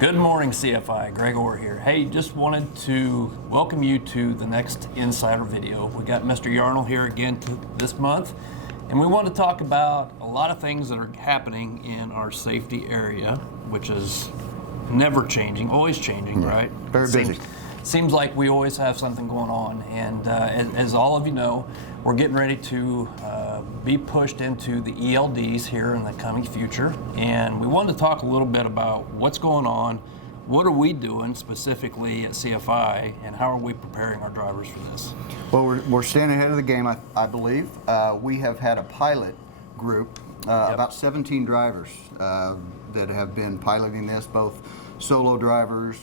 Good morning, CFI. Greg Orr here. Hey, just wanted to welcome you to the next Insider video. We got Mr. Yarnall here again this month, and we want to talk about a lot of things that are happening in our safety area, which is never changing, always changing, right? Very busy. Seems like we always have something going on, and as all of you know, we're getting ready to be pushed into the ELDs here in the coming future, and we wanted to talk a little bit about what's going on, what are we doing specifically at CFI, and how are we preparing our drivers for this? Well, we're staying ahead of the game, I believe. We have had a pilot group, about 17 drivers that have been piloting this, both solo drivers,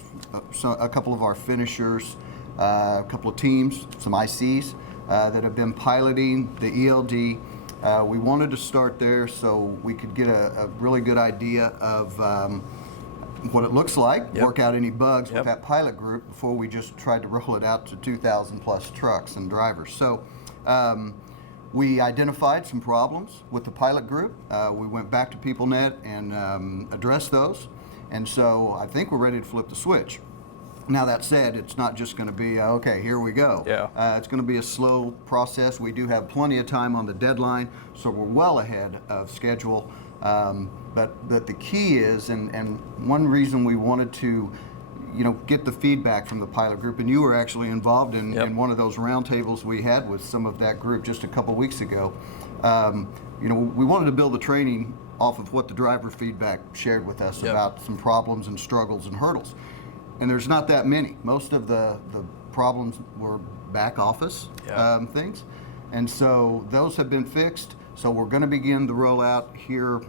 a couple of our finishers, a couple of teams, some ICs that have been piloting the ELD. We wanted to start there so we could get a really good idea of what it looks like, work out any bugs with that pilot group before we just tried to roll it out to 2,000 plus trucks and drivers. So we identified some problems with the pilot group. We went back to PeopleNet and addressed those. And so I think we're ready to flip the switch. Now that said, it's not just going to be, okay, here we go. It's going to be a slow process. We do have plenty of time on the deadline, so we're well ahead of schedule. But the key is, and one reason we wanted to get the feedback from the pilot group, and you were actually involved in one of those roundtables we had with some of that group just a couple weeks ago. We wanted to build the training off of what the driver feedback shared with us about some problems and struggles and hurdles. And there's not that many. Most of the problems were back office things. And so those have been fixed. So we're going to begin the rollout here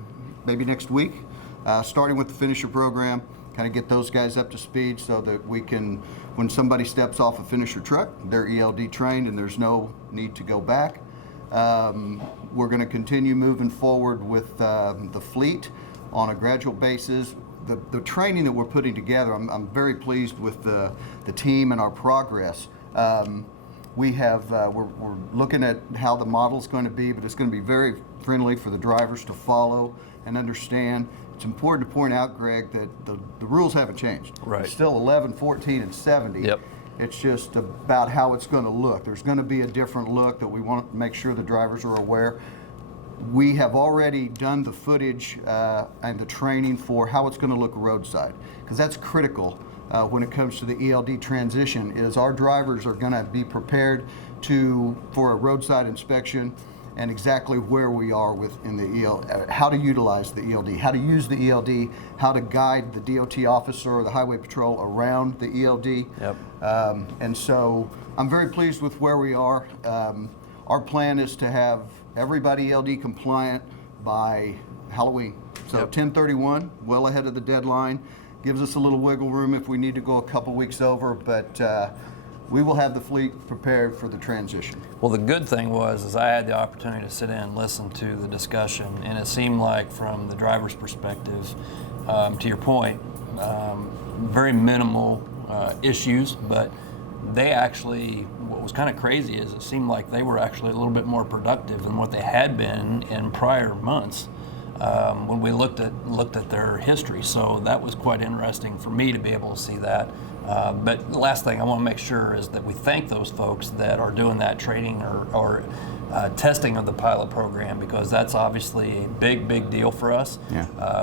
maybe next week, starting with the finisher program, kind of get those guys up to speed so that we can, when somebody steps off a finisher truck, they're ELD trained and there's no need to go back. We're going to continue moving forward with the fleet on a gradual basis. The training that we're putting together, I'm very pleased with the team and our progress. We're looking at how the model's going to be, but it's going to be very friendly for the drivers to follow and understand. It's important to point out, Greg, that the rules haven't changed. Right. It's still 11, 14, and 70. It's just about how it's going to look. There's going to be a different look that we want to make sure the drivers are aware. We have already done the footage and the training for how it's going to look roadside, because that's critical when it comes to the ELD transition. Is our drivers are going to be prepared for a roadside inspection and exactly where we are within the ELD, how to utilize the ELD, how to use the ELD, how to guide the DOT officer or the highway patrol around the ELD. And so I'm very pleased with where we are. Our plan is to have everybody ELD compliant by Halloween. So 10/31, well ahead of the deadline. Gives us a little wiggle room if we need to go a couple weeks over, but we will have the fleet prepared for the transition. Well, the good thing is I had the opportunity to sit in and listen to the discussion, and it seemed like from the driver's perspective, to your point, very minimal issues, but they actually, what was kind of crazy is it seemed like they were actually a little bit more productive than what they had been in prior months when we looked at their history. So that was quite interesting for me to be able to see that. But the last thing I want to make sure is that we thank those folks that are doing that training or testing of the pilot program, because that's obviously a big deal for us.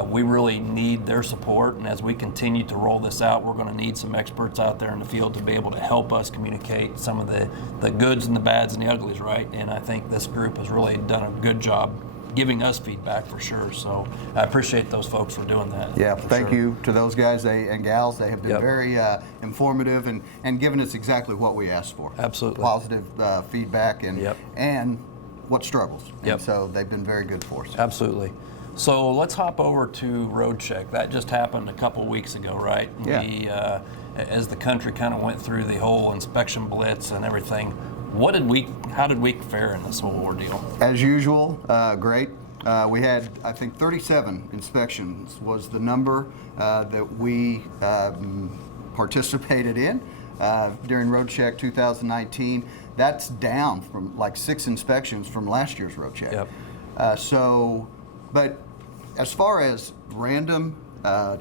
We really need their support, and as we continue to roll this out, we're going to need some experts out there in the field to be able to help us communicate some of the goods and the bads and the uglies, right? And I think this group has really done a good job giving us feedback for sure. So I appreciate those folks for doing that. Thank you to those guys and gals. They have been very informative and given us exactly what we asked for. Absolutely. Positive feedback and what struggles. And so they've been very good for us. Absolutely. So let's hop over to road check. That just happened a couple weeks ago, right? We, as the country kind of went through the whole inspection blitz and everything, how did we fare in this whole ordeal? As usual, great. We had, I think, 37 inspections was the number that we participated in during Road Check 2019. That's down from like 6 inspections from last year's Road Check. Yep. But as far as random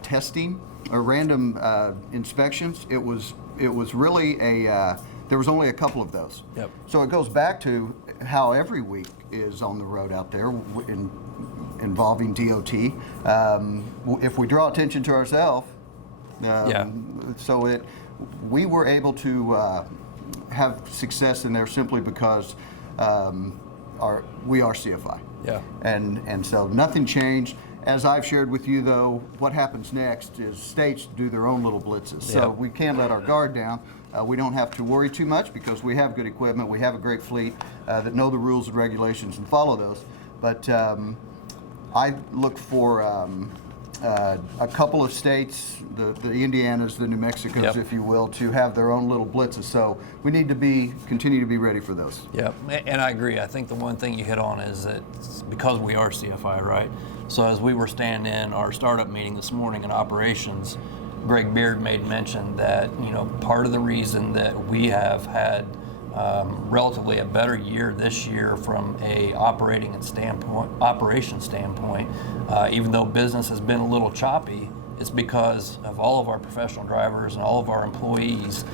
testing or random inspections. It was really there was only a couple of those. Yep. So it goes back to how every week is on the road out there involving DOT. If we draw attention to ourselves, so we were able to have success in there simply because we are CFI. Yeah. And so nothing changed. As I've shared with you, though, what happens next is states do their own little blitzes. So we can't let our guard down. We don't have to worry too much because we have good equipment. We have a great fleet that know the rules and regulations and follow those. But I look for a couple of states, the Indianas, the New Mexicos, if you will, to have their own little blitzes. So we need to continue to be ready for those. Yep, and I agree. I think the one thing you hit on is that because we are CFI, right? So as we were standing in our startup meeting this morning in operations, Greg Beard made mention that, part of the reason that we have had relatively a better year this year from a operation standpoint, even though business has been a little choppy, it's because of all of our professional drivers and all of our employees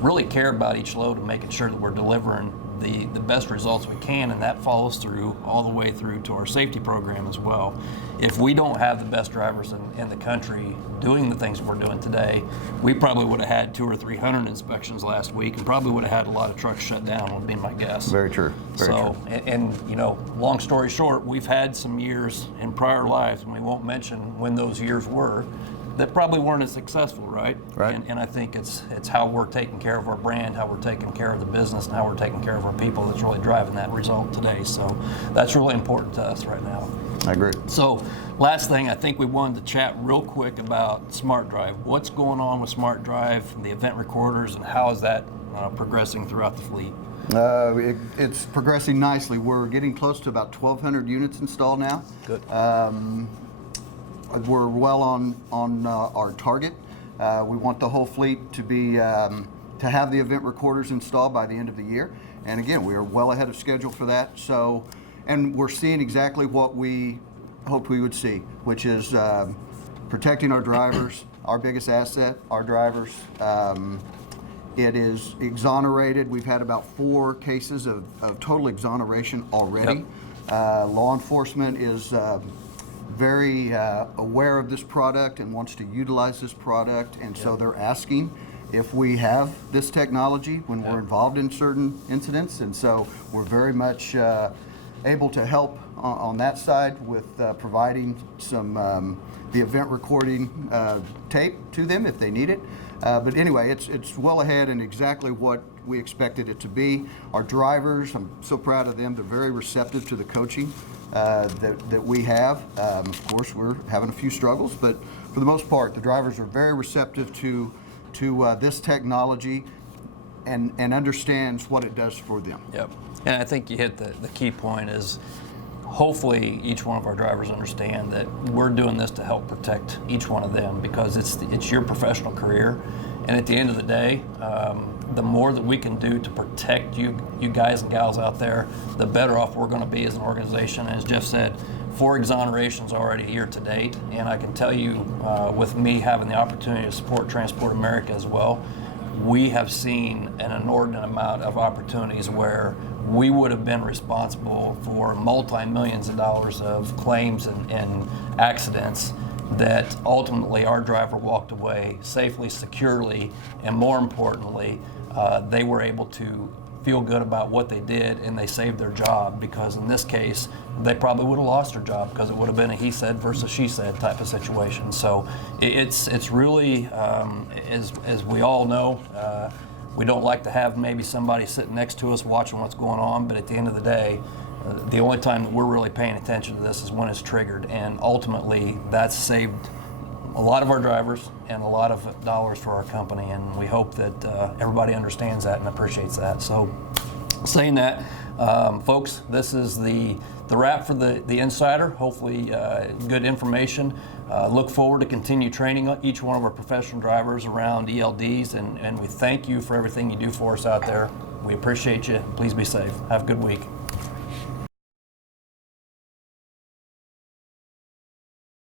really care about each load and making sure that we're delivering the best results we can, and that follows through all the way through to our safety program as well. If we don't have the best drivers in the country doing the things we're doing today, we probably would have had 200 or 300 inspections last week and probably would have had a lot of trucks shut down, would be my guess. Very true. Very true. And long story short, we've had some years in prior lives, and we won't mention when those years were, that probably weren't as successful, right? Right. And I think it's how we're taking care of our brand, how we're taking care of the business, and how we're taking care of our people that's really driving that result today. So that's really important to us right now. I agree. So last thing, I think we wanted to chat real quick about Smart Drive. What's going on with Smart Drive, the event recorders, and how is that progressing throughout the fleet? It's progressing nicely. We're getting close to about 1,200 units installed now. Good. We're well on our target. We want the whole fleet to be to have the event recorders installed by the end of the year. And again, we are well ahead of schedule for that. So, and we're seeing exactly what we hoped we would see, which is protecting our drivers, our biggest asset, our drivers. It is exonerated. We've had about 4 cases of total exoneration already. Yep. Law enforcement is very aware of this product and wants to utilize this product, and so they're asking if we have this technology when we're involved in certain incidents, and so we're very much able to help on that side with providing some the event recording tape to them if they need it. But anyway, it's well ahead and exactly what we expected it to be. Our drivers, I'm so proud of them. They're very receptive to the coaching that we have. Of course, we're having a few struggles, but for the most part, the drivers are very receptive to this technology and understands what it does for them. Yep. And I think you hit the key point is hopefully each one of our drivers understand that we're doing this to help protect each one of them, because it's your professional career, and at the end of the day, the more that we can do to protect you guys and gals out there, the better off we're going to be as an organization. And as Jeff said, 4 exonerations already year to date, and I can tell you, with me having the opportunity to support Transport America as well, we have seen an inordinate amount of opportunities where we would have been responsible for multi-millions of dollars of claims and accidents that ultimately our driver walked away safely, securely, and more importantly, they were able to feel good about what they did, and they saved their job, because in this case, they probably would have lost their job because it would have been a he said versus she said type of situation. So it's really, as we all know, we don't like to have maybe somebody sitting next to us watching what's going on, but at the end of the day, the only time that we're really paying attention to this is when it's triggered, and ultimately that's saved a lot of our drivers and a lot of dollars for our company, and we hope that everybody understands that and appreciates that. So saying that, folks, this is the wrap for the Insider. Hopefully good information. Look forward to continue training each one of our professional drivers around ELDs, and we thank you for everything you do for us out there. We appreciate you. Please be safe. Have a good week.